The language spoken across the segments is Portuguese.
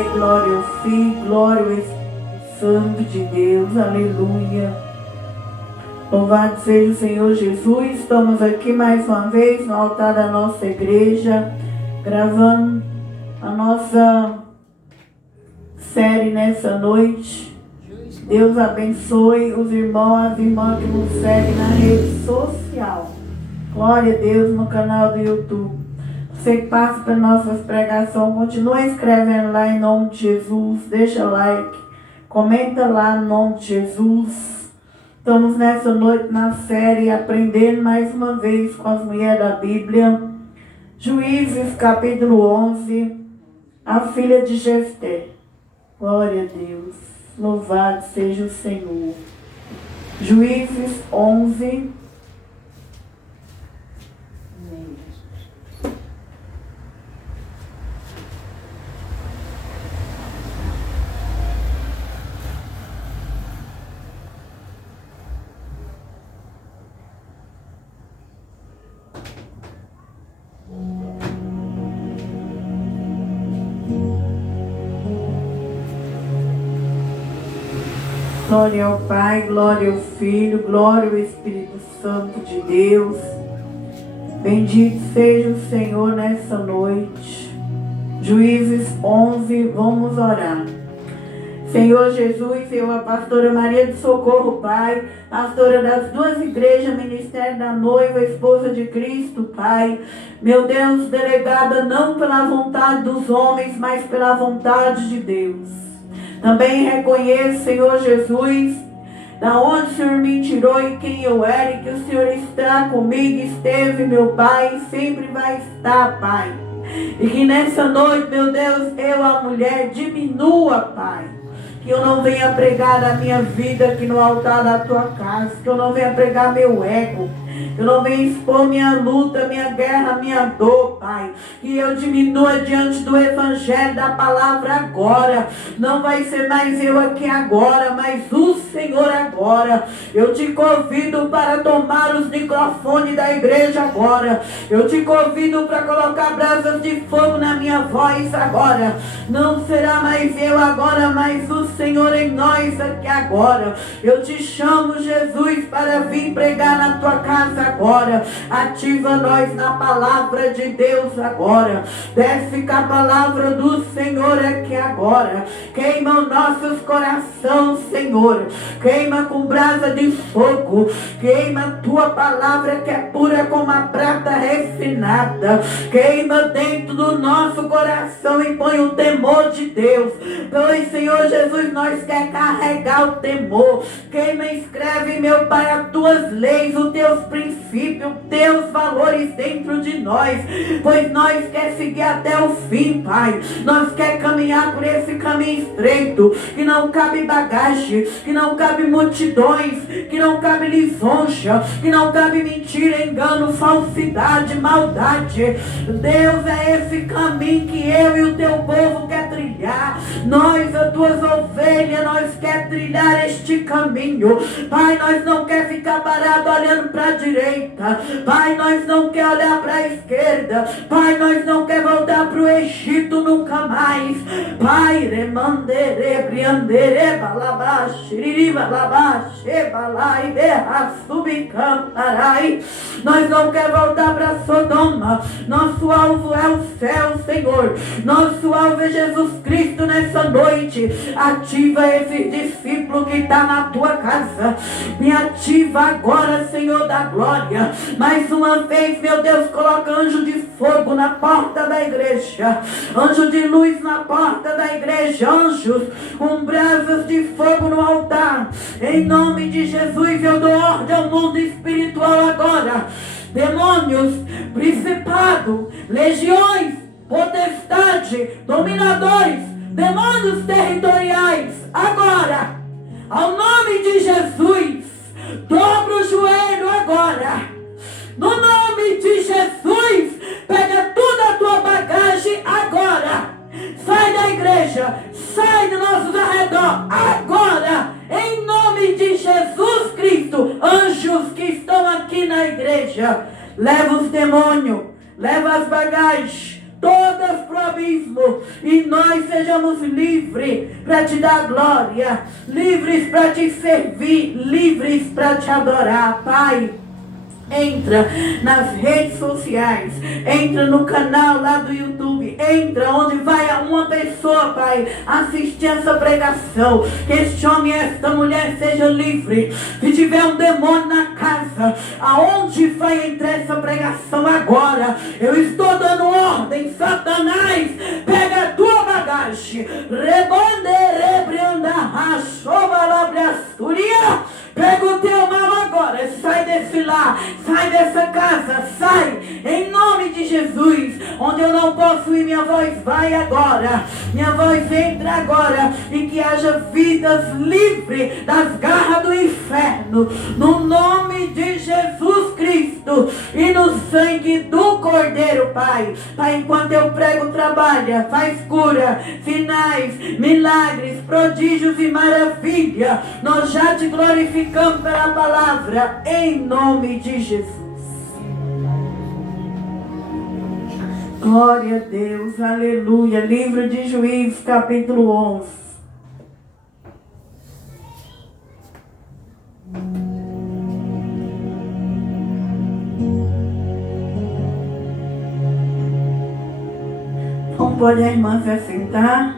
Pai, glória ao Filho, glória ao Espírito Santo de Deus, aleluia. Louvado seja o Senhor Jesus. Estamos aqui mais uma vez no altar da nossa igreja, gravando a nossa série nessa noite. Deus abençoe os irmãos, as irmãs que nos seguem na rede social. Glória a Deus, no canal do YouTube. Você que passa para nossas pregações, continua escrevendo lá em nome de Jesus. Deixa like, comenta lá em nome de Jesus. Estamos nessa noite na série aprendendo mais uma vez com as mulheres da Bíblia. Juízes capítulo 11, a filha de Jefté. Glória a Deus, louvado seja o Senhor. Juízes 11. Glória ao Pai, glória ao Filho, glória ao Espírito Santo de Deus. Bendito seja o Senhor nessa noite. Juízes 11, vamos orar. Senhor Jesus, eu, a pastora Maria de Socorro, Pai, pastora das duas igrejas, Ministério da Noiva, Esposa de Cristo, Pai. Meu Deus, delegada não pela vontade dos homens, mas pela vontade de Deus. Também reconheço, Senhor Jesus, da onde o Senhor me tirou e quem eu era, e que o Senhor está comigo, esteve, meu Pai, e sempre vai estar, Pai. E que nessa noite, meu Deus, eu, a mulher, diminua, Pai. Que eu não venha pregar a minha vida aqui no altar da tua casa. Que eu não venha pregar meu ego. Que eu não venha expor minha luta, minha guerra, minha dor, Pai. Que eu diminua diante do Evangelho, da palavra agora. Não vai ser mais eu aqui agora, mas o Senhor agora. Eu te convido para tomar os microfones da igreja agora. Eu te convido para colocar brasas de fogo na minha voz agora. Não será mais eu agora, mas o Senhor em nós aqui agora. Eu te chamo, Jesus, para vir pregar na tua casa agora. Ativa nós na palavra de Deus agora. Desce com a palavra do Senhor aqui agora. Queima os nossos corações, Senhor. Queima com brasa de fogo. Queima a tua palavra que é pura como a prata refinada. Queima dentro do nosso coração e põe o temor de Deus. Pois, Senhor Jesus, nós quer carregar o temor. Queima e escreve, meu Pai, as tuas leis, os teus princípios, os teus valores dentro de nós. Pois nós quer seguir até o fim, Pai. Nós quer caminhar por esse caminho estreito, que não cabe bagagem, que não cabe multidões, que não cabe lisonja, que não cabe mentira, engano, falsidade, maldade. Deus, é esse caminho que eu e o teu povo quer trilhar. Nós, as tuas ovelhas, nós quer trilhar este caminho. Pai, nós não quer ficar parado olhando para a direita. Pai, nós não quer olhar para a esquerda. Pai, nós não quer voltar para o Egito nunca mais. Pai, remandere, briandere, balabá, xiriri, balabá, xebalai, berra, subicantarai. Nós não quer voltar para Sodoma. Nosso alvo é o céu, Senhor. Nosso alvo é Jesus Cristo nessa noite. Ativa esse discípulo que está na tua casa. Me ativa agora, Senhor da glória. Mais uma vez, meu Deus, coloca anjo de fogo na porta da igreja. Anjo de luz na porta da igreja. Anjos com brasas de fogo no altar. Em nome de Jesus, eu dou ordem ao mundo espiritual agora. Demônios, principado, legiões, potestade, dominadores, demônios territoriais, agora, ao nome de Jesus, dobra o joelho agora, no nome de Jesus, pega toda a tua bagagem agora, sai da igreja, sai do nosso arredor, agora, em nome de Jesus Cristo. Anjos que estão aqui na igreja, leva os demônios, leva as bagagens, todas pro abismo, e nós sejamos livres para te dar glória, livres para te servir, livres para te adorar, Pai. Entra nas redes sociais, entra no canal lá do YouTube, entra onde vai uma pessoa, Pai, assistir essa pregação, que este homem e esta mulher seja livre. Se tiver um demônio na casa, aonde vai entrar essa pregação agora? Eu estou dando ordem, Satanás, pega a tua bagagem, pega o teu mal agora, sai desse lar, sai dessa casa, sai, em nome de Jesus. Onde eu não posso ir, minha voz vai agora, minha voz entra agora, e que haja vidas livres das garras do inferno, no nome de Jesus Cristo e no sangue do Cordeiro, Pai. Pai, enquanto eu prego, trabalha, faz cura, sinais, milagres, prodígios e maravilha. Nós já te glorificamos pela palavra, em nome de Jesus. Glória a Deus, aleluia. Livro de Juízes, capítulo 11. Como pode a irmã se assentar?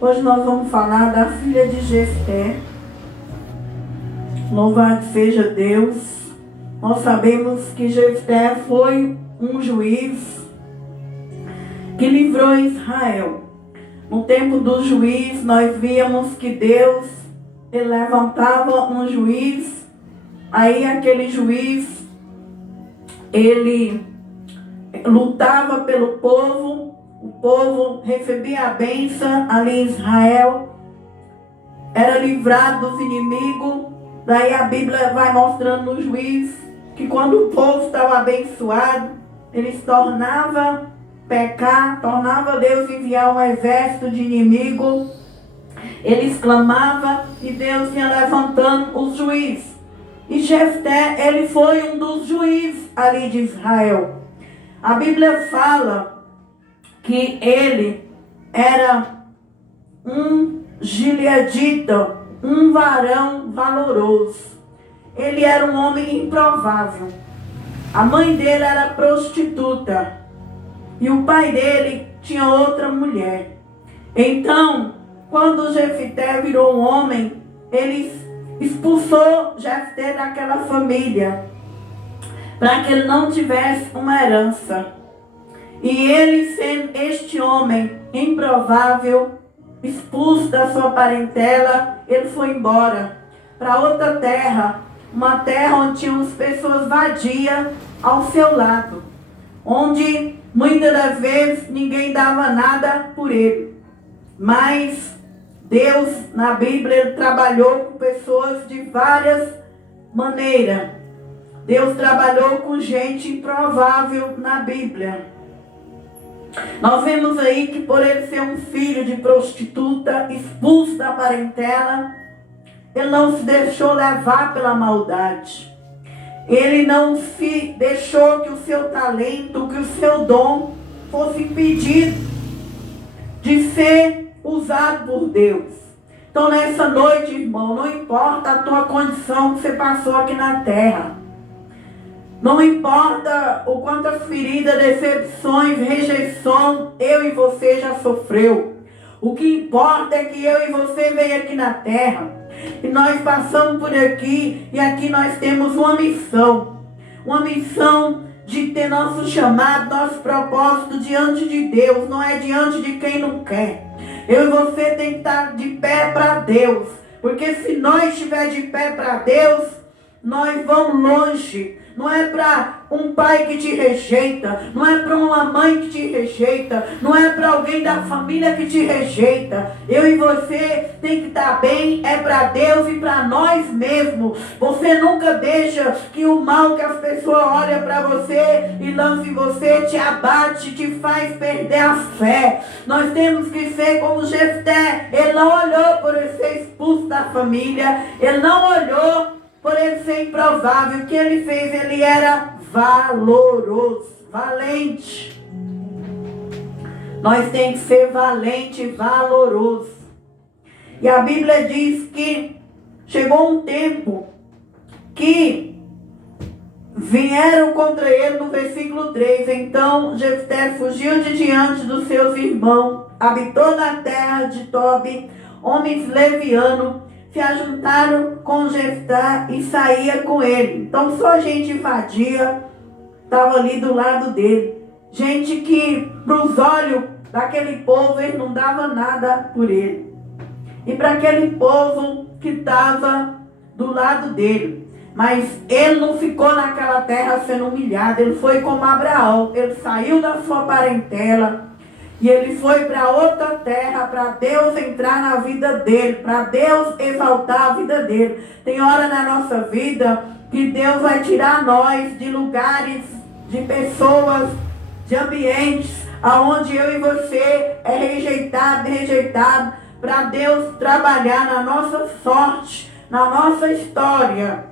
Hoje nós vamos falar da filha de Jefté. Louvado seja Deus. Nós sabemos que Jefté foi um juiz que livrou Israel. No tempo do juiz, nós víamos que Deus ele levantava um juiz. Aí aquele juiz, ele lutava pelo povo. O povo recebia a bênção ali em Israel, era livrado dos inimigos. Daí a Bíblia vai mostrando no juiz que quando o povo estava abençoado, eles tornavam pecar, tornava Deus enviar um exército de inimigo. Eles clamavam e Deus ia levantando os juízes. E Jefté, ele foi um dos juízes ali de Israel. A Bíblia fala que ele era um gileadita, um varão valoroso. Ele era um homem improvável. A mãe dele era prostituta. E o pai dele tinha outra mulher. Então, quando Jefté virou um homem, ele expulsou Jefté daquela família, para que ele não tivesse uma herança. E ele, sendo este homem improvável, expulso da sua parentela, ele foi embora para outra terra, uma terra onde tinham pessoas vadias ao seu lado, onde muitas das vezes ninguém dava nada por ele. Mas Deus, na Bíblia, ele trabalhou com pessoas de várias maneiras. Deus trabalhou com gente improvável na Bíblia. Nós vemos aí que por ele ser um filho de prostituta, expulso da parentela, ele não se deixou levar pela maldade. Ele não se deixou que o seu talento, que o seu dom fosse impedido de ser usado por Deus. Então nessa noite, irmão, não importa a tua condição que você passou aqui na terra. Não importa o quantas feridas, decepções, rejeição eu e você já sofreu. O que importa é que eu e você veio aqui na terra. E nós passamos por aqui. E aqui nós temos uma missão. Uma missão de ter nosso chamado, nosso propósito diante de Deus. Não é diante de quem não quer. Eu e você tem que estar de pé para Deus. Porque se nós estiver de pé para Deus, nós vamos longe. Não é para um pai que te rejeita, não é para uma mãe que te rejeita, não é para alguém da família que te rejeita. Eu e você tem que estar bem, é para Deus e para nós mesmos. Você nunca deixa que o mal que as pessoas olham para você e lançam em você te abate, te faz perder a fé. Nós temos que ser como Jefté. Ele não olhou por ele ser expulso da família, ele não olhou por ele ser improvável. O que ele fez? Ele era valoroso, valente. Nós temos que ser valente e valoroso. E a Bíblia diz que chegou um tempo que vieram contra ele, no versículo 3. Então Jefté fugiu de diante dos seus irmãos, habitou na terra de Tobi. Homens levianos se ajuntaram com Jefté e saía com ele. Então só gente vadia estava ali do lado dele. Gente que para os olhos daquele povo ele não dava nada por ele. E para aquele povo que estava do lado dele. Mas ele não ficou naquela terra sendo humilhado. Ele foi como Abraão. Ele saiu da sua parentela. E ele foi para outra terra, para Deus entrar na vida dele, para Deus exaltar a vida dele. Tem hora na nossa vida que Deus vai tirar nós de lugares, de pessoas, de ambientes, aonde eu e você é rejeitado, para Deus trabalhar na nossa sorte, na nossa história.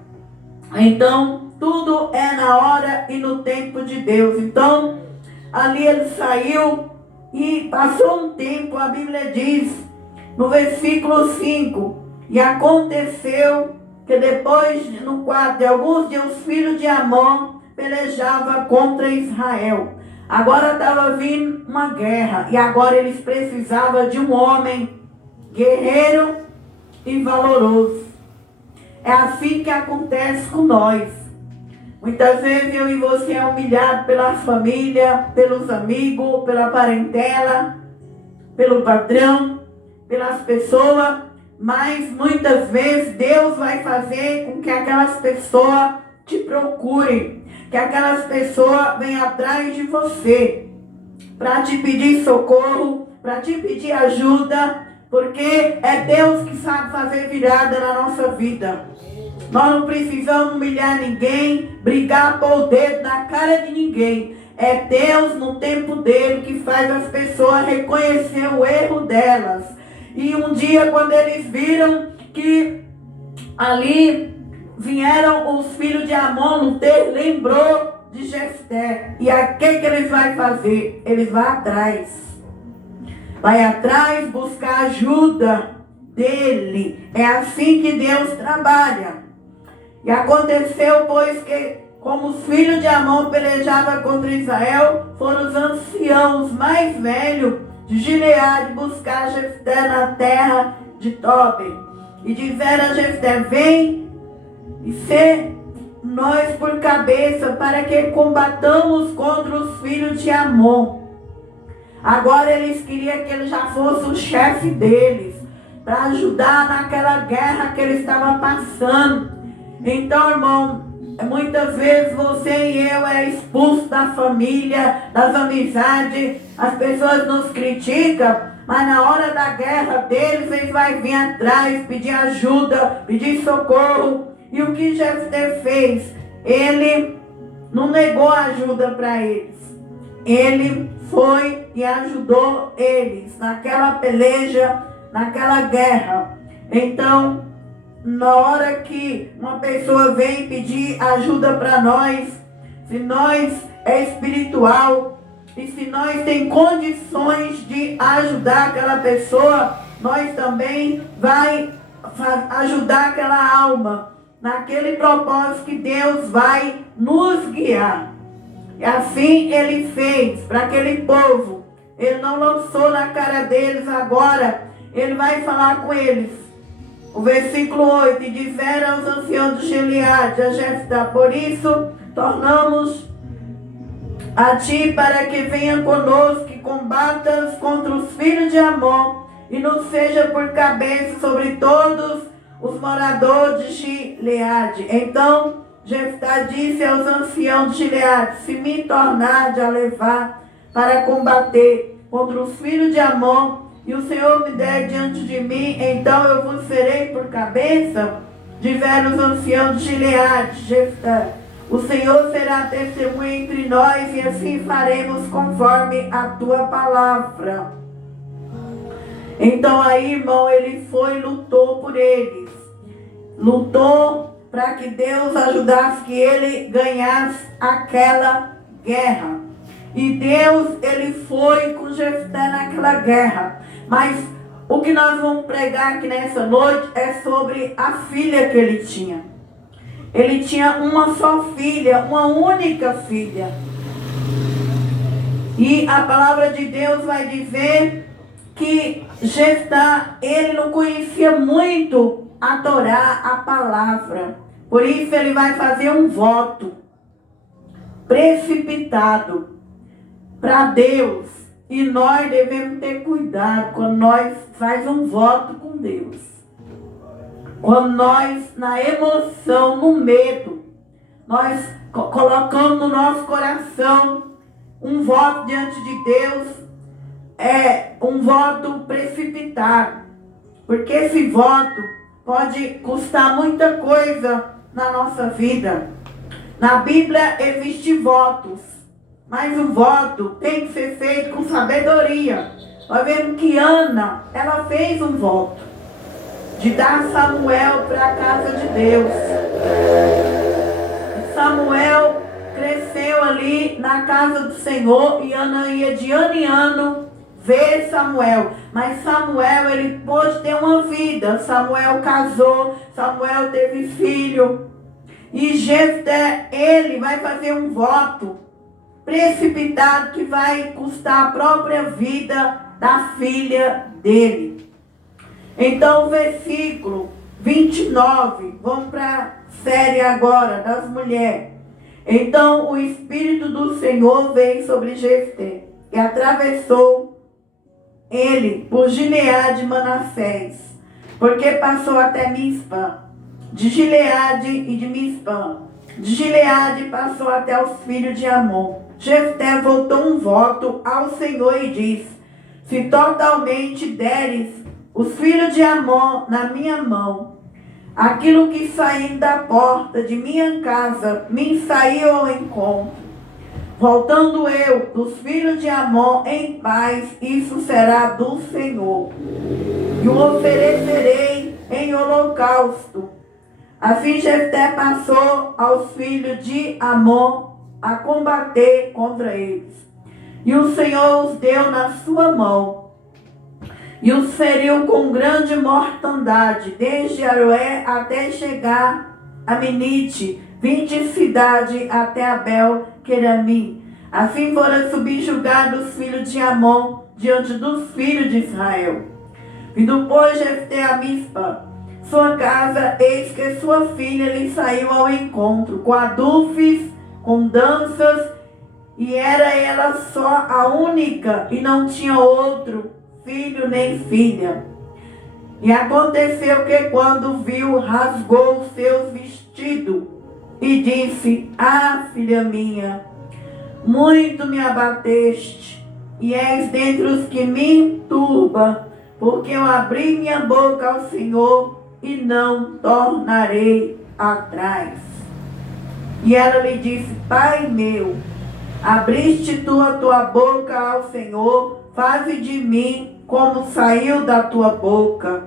Então, tudo é na hora e no tempo de Deus. Então, ali ele saiu. E passou um tempo, a Bíblia diz, no versículo 5, e aconteceu que depois, no 4, de alguns dias, os filhos de Amon pelejavam contra Israel. Agora estava vindo uma guerra, e agora eles precisavam de um homem guerreiro e valoroso. É assim que acontece com nós. Muitas vezes eu e você é humilhado pela família, pelos amigos, pela parentela, pelo patrão, pelas pessoas, mas muitas vezes Deus vai fazer com que aquelas pessoas te procurem, que aquelas pessoas venham atrás de você, para te pedir socorro, para te pedir ajuda, porque é Deus que sabe fazer virada na nossa vida. Nós não precisamos humilhar ninguém, brigar, pôr o dedo na cara de ninguém. É Deus no tempo dele que faz as pessoas reconhecer o erro delas. E um dia quando eles viram que ali vieram os filhos de Amon lutar, lembrou de Jefté. E o que eles vão fazer? Eles vão atrás. Vai atrás buscar ajuda dele. É assim que Deus trabalha. E aconteceu, pois, que como os filhos de Amon pelejavam contra Israel, foram os anciãos mais velhos de Gileade buscar Jefté na terra de Tobi. E disseram a Jefté: vem e ser nós por cabeça, para que combatamos contra os filhos de Amon. Agora eles queriam que ele já fosse o chefe deles, para ajudar naquela guerra que eles estavam passando. Então, irmão, muitas vezes você e eu é expulso da família, das amizades, as pessoas nos criticam, mas na hora da guerra deles, eles vão vir atrás, pedir ajuda, pedir socorro. E o que Jefté fez? Ele não negou ajuda para eles. Ele foi e ajudou eles naquela peleja, naquela guerra. Então, na hora que uma pessoa vem pedir ajuda para nós, se nós é espiritual e se nós tem condições de ajudar aquela pessoa, nós também vai ajudar aquela alma naquele propósito que Deus vai nos guiar. E assim ele fez para aquele povo. Ele não lançou na cara deles agora. Ele vai falar com eles. O versículo 8, e disseram aos anciãos de Gileade, a Jefté: por isso tornamos a ti para que venha conosco e combatas contra os filhos de Amon e nos seja por cabeça sobre todos os moradores de Gileade. Então Jefté disse aos anciãos de Gileade: se me tornardes a levar para combater contra os filhos de Amon, e o Senhor me der diante de mim, então eu vos serei por cabeça. Disseram os anciãos de Gileade: Jefté, o Senhor será testemunha entre nós, e assim faremos conforme a tua palavra. Então aí, irmão, ele foi e lutou por eles. Lutou para que Deus ajudasse que ele ganhasse aquela guerra. E Deus, ele foi com Jefté naquela guerra. Mas o que nós vamos pregar aqui nessa noite é sobre a filha que ele tinha. Ele tinha uma só filha, uma única filha. E a palavra de Deus vai dizer que Jefté, ele não conhecia muito a Torá, a palavra. Por isso ele vai fazer um voto precipitado para Deus. E nós devemos ter cuidado quando nós faz um voto com Deus. Quando nós, na emoção, no medo, nós colocamos no nosso coração um voto diante de Deus, é um voto precipitado. Porque esse voto pode custar muita coisa na nossa vida. Na Bíblia existem votos, mas o voto tem que ser feito com sabedoria. Nós vemos que Ana, ela fez um voto de dar Samuel para a casa de Deus. Samuel cresceu ali na casa do Senhor e Ana ia de ano em ano ver Samuel. Mas Samuel, ele pôde ter uma vida. Samuel casou, Samuel teve filho. E Jefté, ele vai fazer um voto precipitado que vai custar a própria vida da filha dele. Então, o versículo 29, vamos para a série agora das mulheres. Então, o Espírito do Senhor veio sobre Jefté e atravessou ele por Gileade e Manassés, porque passou até Mispa, de Gileade e de Mispa. De Gileade passou até os filhos de Amon. Jefté voltou um voto ao Senhor e disse: se totalmente deres os filhos de Amon na minha mão, aquilo que sair da porta de minha casa me saiu ao encontro. Voltando eu dos filhos de Amon em paz, isso será do Senhor. E o oferecerei em holocausto. Assim Jefté passou aos filhos de Amon a combater contra eles. E o Senhor os deu na sua mão. E os feriu com grande mortandade, desde Aroé até chegar a Minite, 20 cidades até Abel-Queramim. Assim foram subjugados os filhos de Amon diante dos filhos de Israel. E depois Jefté a Mispa, sua casa, eis que sua filha lhe saiu ao encontro, com adufes, com danças, e era ela só a única, e não tinha outro filho nem filha. E aconteceu que quando viu, rasgou os seus vestidos e disse: ah, filha minha, muito me abateste, e és dentre os que me turba, porque eu abri minha boca ao Senhor e não tornarei atrás. E ela lhe disse: pai meu, abriste tu a tua boca ao Senhor, faze de mim como saiu da tua boca,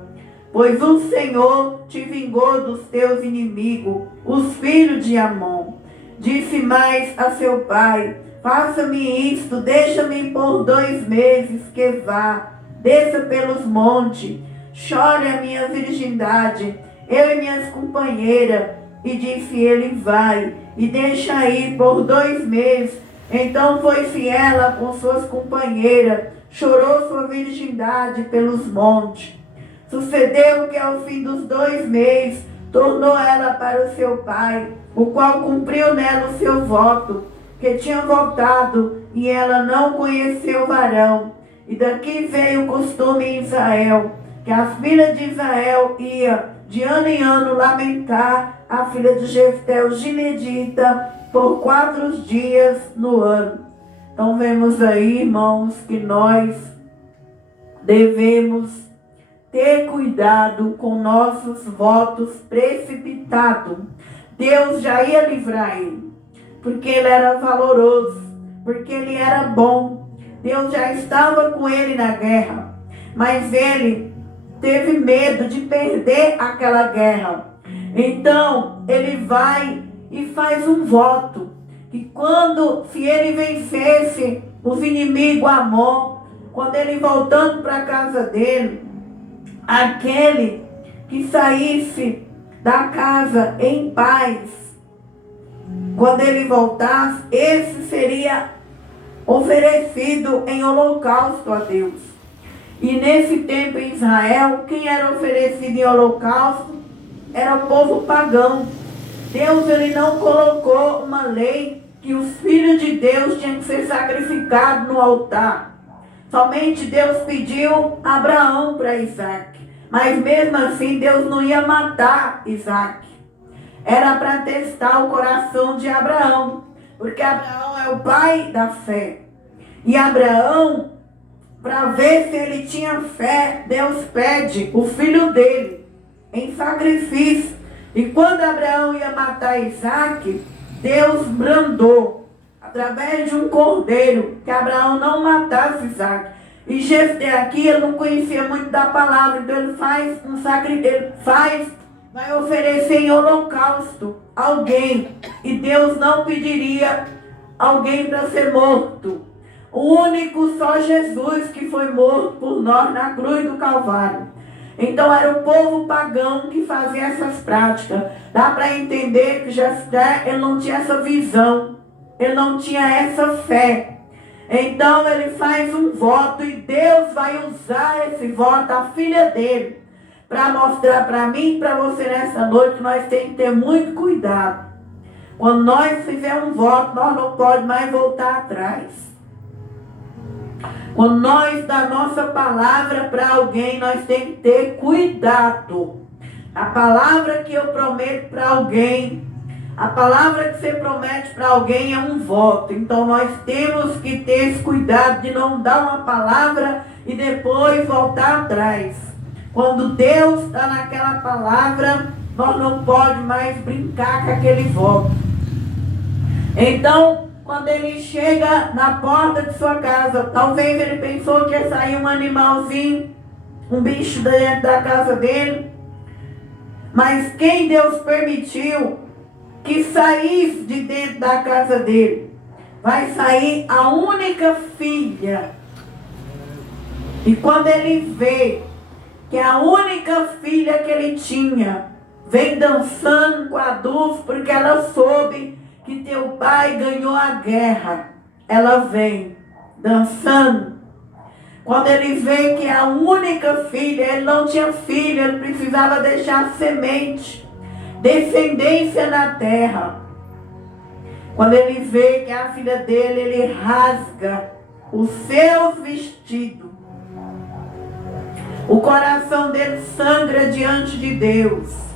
pois o Senhor te vingou dos teus inimigos, os filhos de Amon. Disse mais a seu pai: faça-me isto, deixa-me por 2 meses que vá, desça pelos montes, chore a minha virgindade, eu e minhas companheiras. E disse ele: vai, e deixa ir por 2 meses. Então foi-se ela com suas companheiras, chorou sua virgindade pelos montes. Sucedeu que ao fim dos 2 meses, tornou ela para o seu pai, o qual cumpriu nela o seu voto, que tinha voltado, e ela não conheceu varão. E daqui veio o costume em Israel, que as filhas de Israel ia de ano em ano lamentar a filha de Jefté, o gileadita, por 4 dias no ano. Então vemos aí, irmãos, que nós devemos ter cuidado com nossos votos precipitados. Deus já ia livrar ele, porque ele era valoroso, porque ele era bom. Deus já estava com ele na guerra, mas ele teve medo de perder aquela guerra. Então ele vai e faz um voto, que se ele vencesse os inimigos Amon, quando ele voltando para a casa dele, aquele que saísse da casa em paz, quando ele voltasse, esse seria oferecido em holocausto a Deus. E nesse tempo em Israel, quem era oferecido em holocausto era o povo pagão. Deus, ele não colocou uma lei que os filhos de Deus tinham que ser sacrificados no altar. Somente Deus pediu Abraão para Isaac. Mas mesmo assim, Deus não ia matar Isaac. Era para testar o coração de Abraão. Porque Abraão é o pai da fé. E Abraão, para ver se ele tinha fé, Deus pede o filho dele em sacrifício. E quando Abraão ia matar Isaac, Deus brandou, através de um cordeiro, que Abraão não matasse Isaac. E Jefté aqui, ele não conhecia muito da palavra, então ele faz um sacrifício, vai oferecer em holocausto alguém. E Deus não pediria alguém para ser morto. O único só Jesus que foi morto por nós na cruz do Calvário. Então era o povo pagão que fazia essas práticas. Dá para entender que Jefté, ele não tinha essa visão, ele não tinha essa fé. Então ele faz um voto e Deus vai usar esse voto, a filha dele, para mostrar para mim e para você nessa noite que nós temos que ter muito cuidado. Quando nós fizermos um voto, nós não podemos mais voltar atrás. Quando nós dá nossa palavra para alguém, nós temos que ter cuidado. A palavra que eu prometo para alguém, a palavra que você promete para alguém é um voto. Então nós temos que ter esse cuidado de não dar uma palavra e depois voltar atrás. Quando Deus está naquela palavra, nós não podemos mais brincar com aquele voto. Então, quando ele chega na porta de sua casa, talvez ele pensou que ia sair um animalzinho, um bicho dentro da casa dele. Mas quem Deus permitiu que saísse de dentro da casa dele, vai sair a única filha. E quando ele vê que a única filha que ele tinha vem dançando com Adolfo, porque ela soube que teu pai ganhou a guerra, ela vem dançando. Quando ele vê que a única filha, ele não tinha filho, ele precisava deixar semente, descendência na terra. Quando ele vê que a filha dele, ele rasga os seus vestidos. O coração dele sangra diante de Deus.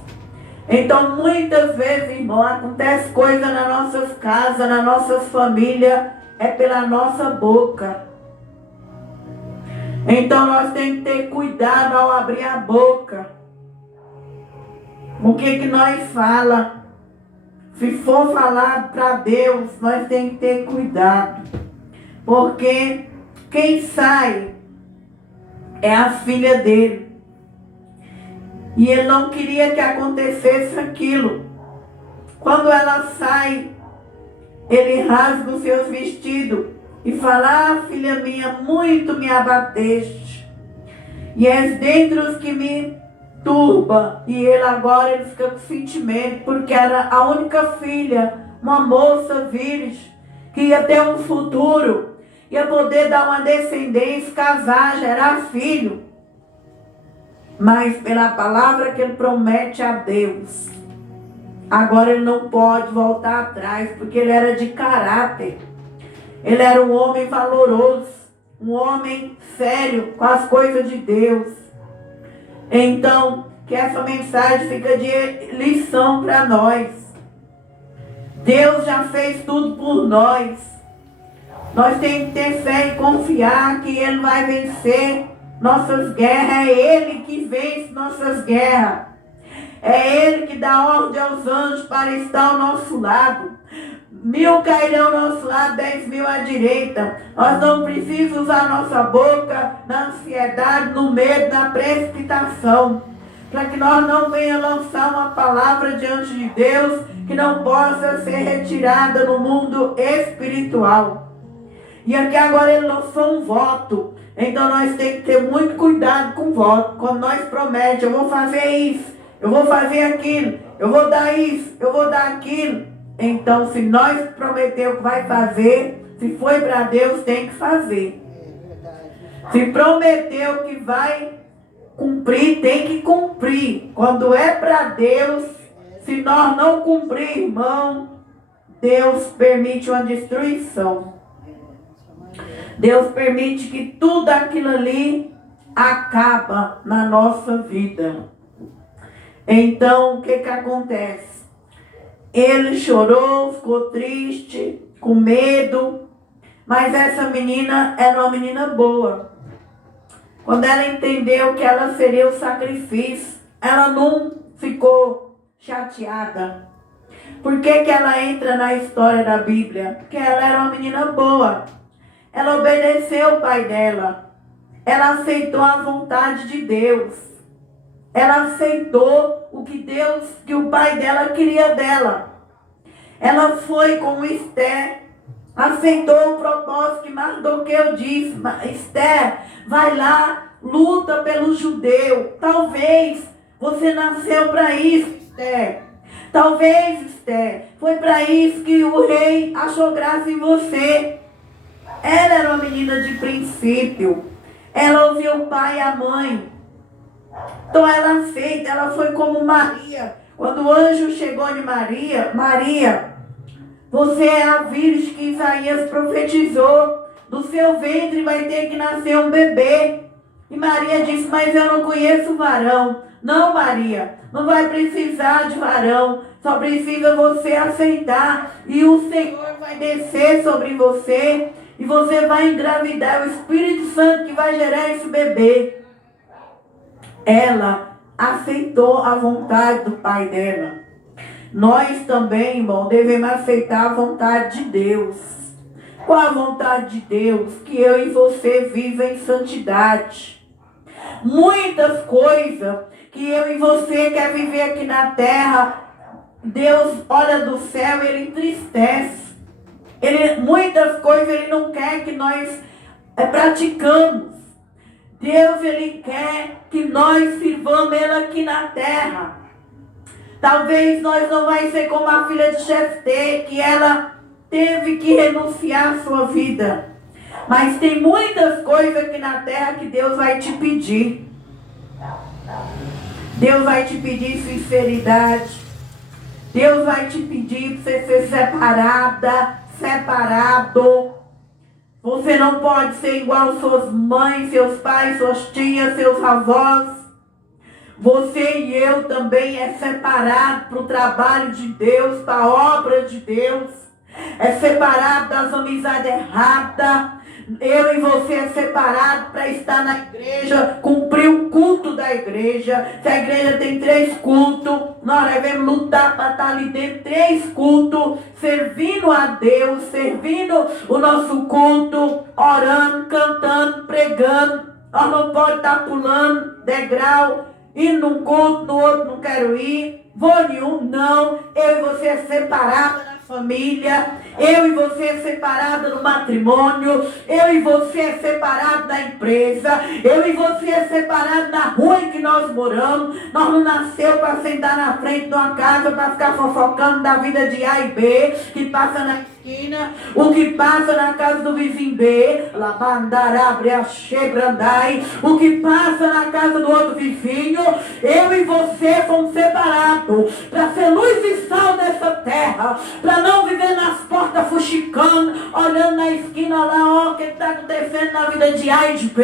Então, muitas vezes, irmão, acontece coisa nas nossas casas, nas nossas famílias, é pela nossa boca. Então, nós temos que ter cuidado ao abrir a boca. O que nós fala? Se for falar para Deus, nós temos que ter cuidado. Porque quem sai é a filha dele. E ele não queria que acontecesse aquilo. Quando ela sai, ele rasga os seus vestidos e fala: ah, filha minha, muito me abateste. E és dentre os que me turba. E ele agora ele fica com sentimento, porque era a única filha, uma moça virgem, que ia ter um futuro, ia poder dar uma descendência, casar, gerar filho. Mas pela palavra que ele promete a Deus, agora ele não pode voltar atrás, porque ele era de caráter. Ele era um homem valoroso, um homem sério com as coisas de Deus. Então, que essa mensagem fica de lição para nós. Deus já fez tudo por nós. Nós temos que ter fé e confiar que Ele vai vencer nossas guerras. É Ele que vence nossas guerras. É Ele que dá ordem aos anjos para estar ao nosso lado. 1000 cairão ao nosso lado, 10.000 à direita. Nós não precisamos usar nossa boca na ansiedade, no medo, na precipitação. para que nós não venha lançar uma palavra diante de Deus que não possa ser retirada no mundo espiritual. E aqui agora ele lançou um voto. Então nós temos que ter muito cuidado com o voto. Quando nós prometemos, eu vou fazer isso, eu vou fazer aquilo, eu vou dar isso, eu vou dar aquilo. Então se nós prometeu que vai fazer, se foi para Deus, tem que fazer. Se prometeu que vai cumprir, tem que cumprir. Quando é para Deus, se nós não cumprir, irmão, Deus permite uma destruição. Deus permite que tudo aquilo ali acaba na nossa vida. Então, o que acontece? Ele chorou, ficou triste, com medo, mas essa menina era uma menina boa. Quando ela entendeu que ela seria o sacrifício, ela não ficou chateada. Por que ela entra na história da Bíblia? Porque ela era uma menina boa. Ela obedeceu o pai dela. Ela aceitou a vontade de Deus. Ela aceitou o que o pai dela queria dela. Ela foi com Esther. Aceitou o propósito que Mardoqueu disse. Esther, vai lá, luta pelo judeu. Talvez você nasceu para isso, Esther. Talvez, Esther, foi para isso que o rei achou graça em você. Ela era uma menina de princípio. Ela ouviu o pai e a mãe. Então ela aceita, ela foi como Maria. Quando o anjo chegou de Maria, Maria, você é a virgem que Isaías profetizou. Do seu ventre vai ter que nascer um bebê. E Maria disse, mas eu não conheço varão. Não, Maria, não vai precisar de varão. Só precisa você aceitar. E o Senhor vai descer sobre você. E você vai engravidar. É o Espírito Santo que vai gerar esse bebê. Ela aceitou a vontade do pai dela. Nós também, irmão, devemos aceitar a vontade de Deus. Qual a vontade de Deus? Que eu e você vivam em santidade. Muitas coisas que eu e você quer viver aqui na terra, Deus olha do céu e Ele entristece. Muitas coisas Ele não quer que nós praticamos. Deus, Ele quer que nós sirvamos Ele aqui na terra. Talvez nós não vai ser como a filha de Jefté, que ela teve que renunciar à sua vida. Mas tem muitas coisas aqui na terra que Deus vai te pedir. Deus vai te pedir sinceridade. Deus vai te pedir para você ser separada, separado. Você não pode ser igual suas mães, seus pais, suas tias, seus avós. Você e eu também é separado para o trabalho de Deus, para a obra de Deus. É separado das amizades erradas. Eu e você é separado para estar na igreja, cumprir o culto da igreja. Se a igreja tem 3 cultos, nós devemos lutar para estar ali dentro, 3 cultos, servindo a Deus, servindo o nosso culto, orando, cantando, pregando. Nós não podemos estar pulando degrau, indo num culto, no outro não quero ir, vou nenhum, não. Eu e você é separado família, eu e você é separado no matrimônio, eu e você é separado da empresa, eu e você é separado da rua em que nós moramos. Nós não nasceu para sentar na frente de uma casa para ficar fofocando da vida de A e B, que passa na esquina, o que passa na casa do vizinho B, o que passa na casa do outro vizinho. Eu e você fomos separados para ser luz e sal dessa terra, para não viver nas portas fuxicando, olhando na esquina lá, ó, o que está acontecendo na vida de A e de B.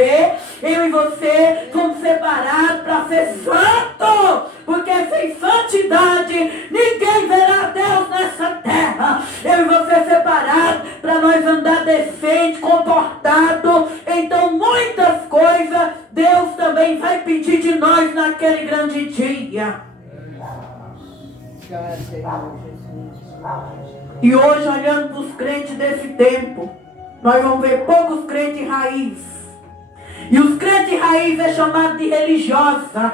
Eu e você fomos separados para ser santo, porque sem santidade ninguém verá Deus nessa terra. Eu e você separados para nós andar decente, comportado. Então muitas coisas Deus também vai pedir de nós naquele grande dia. E hoje, olhando para os crentes desse tempo, nós vamos ver poucos crentes raiz. E os crentes raiz é chamado de religiosa.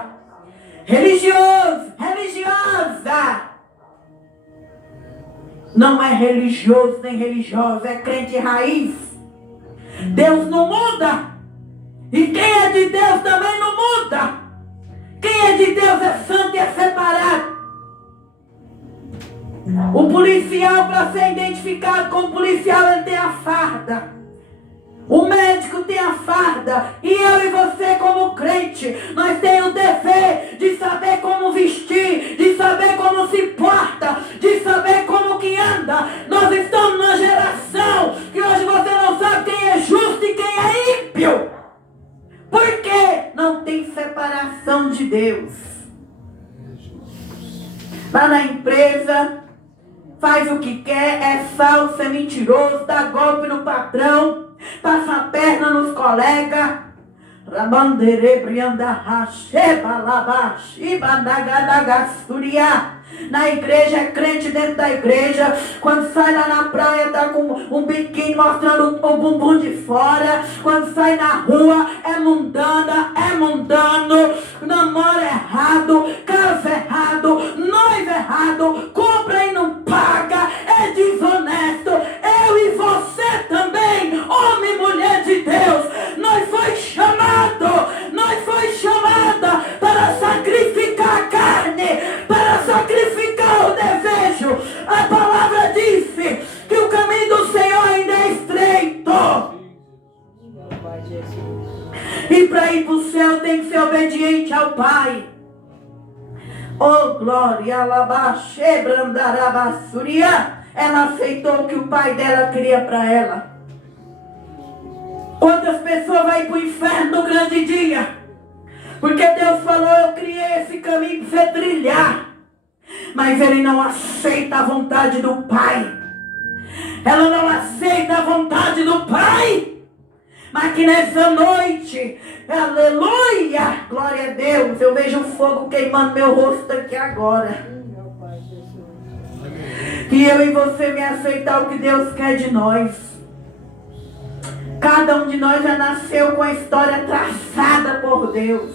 Religioso, religiosa. Não é religioso nem religiosa, é crente raiz. Deus não muda. E quem é de Deus também não muda. Quem é de Deus é santo e é separado. O policial, para ser identificado como policial, ele tem a farda. O médico tem a farda. E eu e você, como crente, nós temos o dever de saber como vestir, de saber como se porta, de saber como que anda. Nós estamos numa geração que hoje você não sabe quem é justo e quem é ímpio. Porque não tem separação de Deus. Lá na empresa, faz o que quer, é falso, é mentiroso, dá golpe no patrão, passa a perna nos colegas. Na igreja é crente dentro da igreja. Quando sai lá na praia tá com um biquíni mostrando o bumbum de fora. Quando sai na rua é mundana, é mundano. Namora errado, casa errado, noiva errado, compra e não paga, é desonesto. Eu e você também, homem e mulher de Deus, nós foi chamada para sacrificar a carne, para sacrificar o desejo. A palavra disse que o caminho do Senhor ainda é estreito. E para ir para o céu tem que ser obediente ao Pai. Oh glória, alabaxê, brandarabassuria. Ela aceitou o que o pai dela queria para ela. Quantas pessoas vão para o inferno no grande dia? Porque Deus falou, eu criei esse caminho para você trilhar. Mas ele não aceita a vontade do Pai. Ela não aceita a vontade do Pai. Mas que nessa noite, aleluia, glória a Deus, eu vejo o fogo queimando meu rosto aqui agora. Que eu e você me aceitar o que Deus quer de nós. Cada um de nós já nasceu com a história traçada por Deus.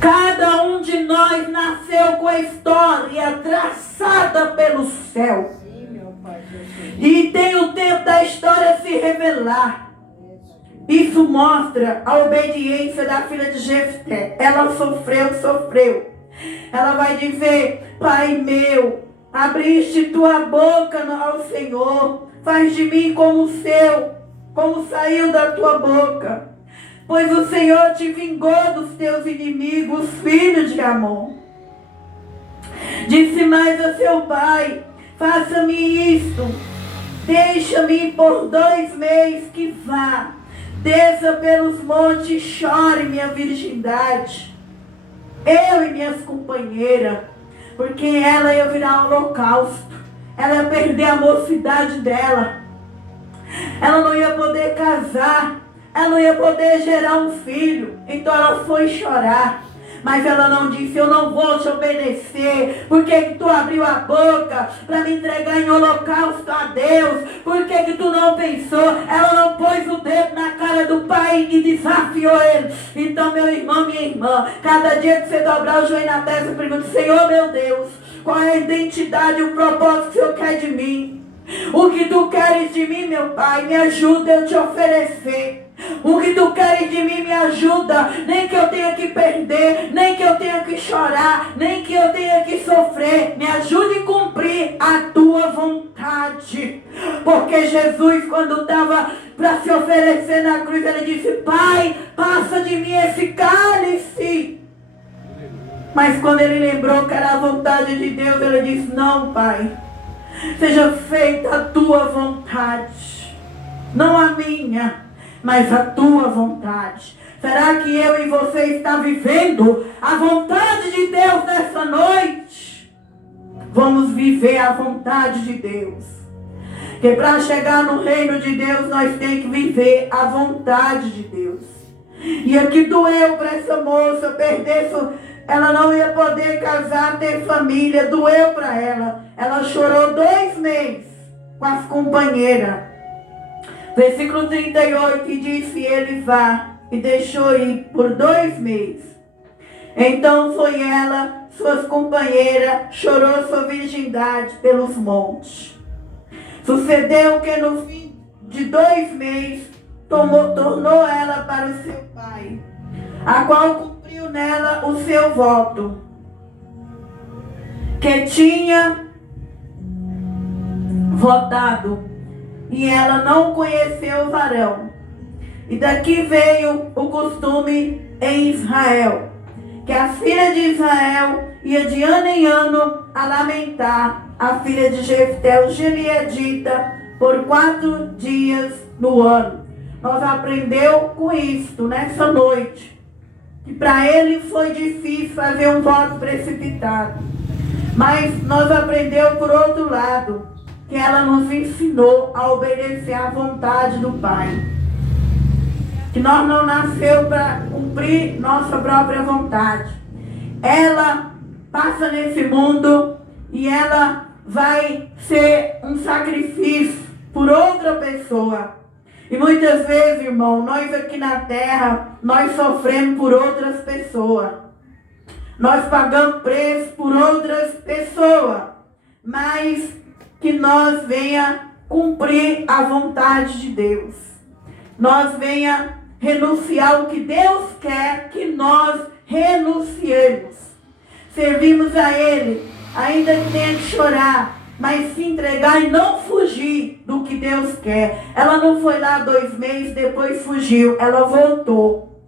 Cada um de nós nasceu com a história traçada pelo céu. E tem o tempo da história se revelar. Isso mostra a obediência da filha de Jefté. Ela sofreu. Ela vai dizer, Pai meu, abriste tua boca ao Senhor. Faz de mim como saiu da tua boca. Pois o Senhor te vingou dos teus inimigos, filhos de Amon. Disse mais a seu pai, faça-me isto, deixa-me por 2 meses que vá, desça pelos montes e chore minha virgindade, eu e minhas companheiras, porque ela ia virar holocausto, ela ia perder a mocidade dela, ela não ia poder casar, ela não ia poder gerar um filho, então ela foi chorar. Mas ela não disse, eu não vou te obedecer. Por que que tu abriu a boca para me entregar em holocausto a Deus? Por que que tu não pensou? Ela não pôs o dedo na cara do pai e desafiou ele. Então, meu irmão, minha irmã, cada dia que você dobrar o joelho na testa, pergunta, Senhor, meu Deus, qual é a identidade e o propósito que o Senhor quer de mim? O que tu queres de mim, meu Pai, me ajuda eu te oferecer. O que tu queres de mim me ajuda, nem que eu tenha que perder, nem que eu tenha que chorar, nem que eu tenha que sofrer, me ajude a cumprir a tua vontade. Porque Jesus, quando estava para se oferecer na cruz, ele disse, Pai, passa de mim esse cálice. Mas quando ele lembrou que era a vontade de Deus, ele disse, não, Pai, seja feita a tua vontade, não a minha, mas a tua vontade. Será que eu e você está vivendo a vontade de Deus nessa noite? Vamos viver a vontade de Deus. Porque para chegar no reino de Deus, nós temos que viver a vontade de Deus. E aqui doeu para essa moça, perder ela não ia poder casar, ter família, doeu para ela. Ela chorou 2 meses com as companheiras. Versículo 38, e disse ele, vá, e deixou ir por 2 meses. Então foi ela, suas companheiras, chorou sua virgindade pelos montes. Sucedeu que no fim de 2 meses, tornou ela para o seu pai, a qual cumpriu nela o seu voto, que tinha votado, e ela não conheceu o varão. E daqui veio o costume em Israel, que a filha de Israel ia de ano em ano a lamentar a filha de Jefté, o gileadita, por 4 dias no ano. Nós aprendeu com isto nessa noite, que para ele foi difícil fazer um voto precipitado. Mas nós aprendeu por outro lado, que ela nos ensinou a obedecer à vontade do Pai. Que nós não nasceu para cumprir nossa própria vontade. Ela passa nesse mundo e ela vai ser um sacrifício por outra pessoa. E muitas vezes, irmão, nós aqui na terra, nós sofremos por outras pessoas. Nós pagamos preço por outras pessoas. Mas que nós venha cumprir a vontade de Deus. Nós venha renunciar o que Deus quer que nós renunciemos. Servimos a Ele, ainda que tenha que chorar, mas se entregar e não fugir do que Deus quer. Ela não foi lá 2 meses, depois fugiu, ela voltou.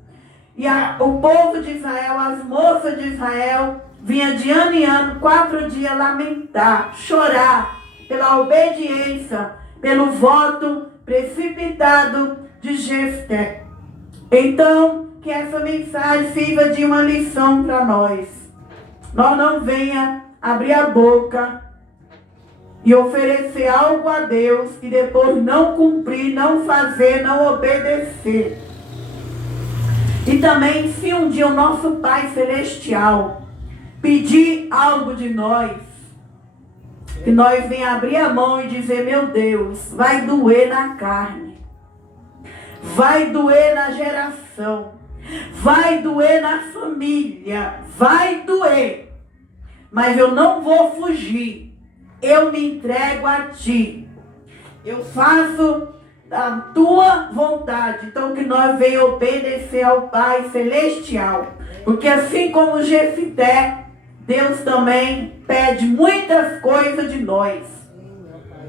E o povo de Israel, as moças de Israel, vinha de ano em ano, 4 dias lamentar, chorar pela obediência, pelo voto precipitado de Jefté. Então, que essa mensagem sirva de uma lição para nós. Nós não venha abrir a boca e oferecer algo a Deus e depois não cumprir, não fazer, não obedecer. E também, se um dia o nosso Pai Celestial pedir algo de nós, que nós venhamos abrir a mão e dizer: meu Deus, vai doer na carne, vai doer na geração, vai doer na família, vai doer, mas eu não vou fugir, eu me entrego a Ti, eu faço a Tua vontade. Então que nós venhamos obedecer ao Pai Celestial, porque assim como Jefté, Deus também pede muitas coisas de nós.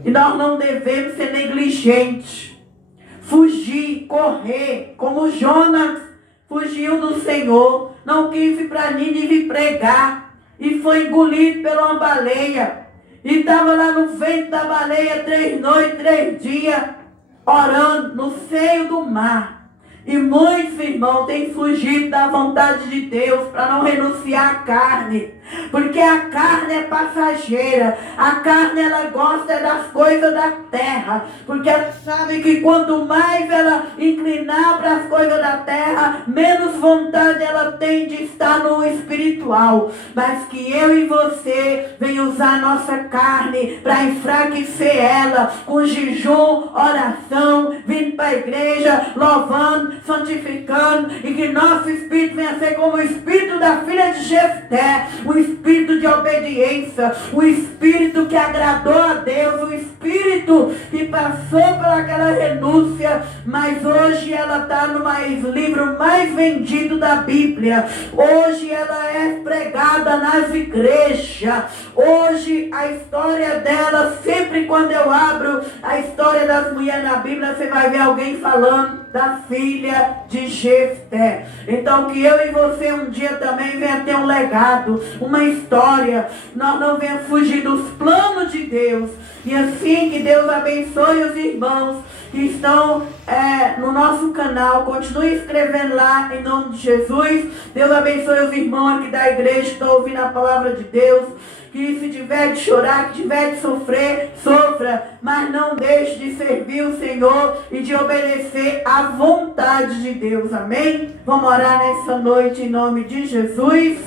E nós não devemos ser negligentes, fugir, correr, como Jonas fugiu do Senhor, não quis ir para Nínive pregar, e foi engolido por uma baleia, e estava lá no ventre da baleia 3 noites, 3 dias, orando no seio do mar. E muitos irmãos têm fugido da vontade de Deus para não renunciar à carne. Porque a carne é passageira. A carne, ela gosta das coisas da terra. Porque ela sabe que quanto mais ela inclinar para as coisas da terra, menos vontade ela tem de estar no espiritual. Mas que eu e você venham usar a nossa carne para enfraquecer ela. Com jejum, oração, vindo para a igreja, louvando, santificando, e que nosso espírito venha ser como o espírito da filha de Jefté, o espírito de obediência, o espírito que agradou a Deus, o espírito que passou por aquela renúncia, mas hoje ela está no livro mais vendido da Bíblia, hoje ela é pregada nas igrejas, hoje a história dela, sempre quando eu abro a história das mulheres na Bíblia, você vai ver alguém falando da filha de Jefté. Então que eu e você um dia também venha ter um legado, uma história. Nós não venhamos fugir dos planos de Deus. E assim que Deus abençoe os irmãos que estão no nosso canal. Continue escrevendo lá em nome de Jesus. Deus abençoe os irmãos aqui da igreja que estão ouvindo a palavra de Deus. Que se tiver de chorar, que tiver de sofrer, sofra, mas não deixe de servir o Senhor e de obedecer à vontade de Deus. Amém? Vamos orar nessa noite em nome de Jesus.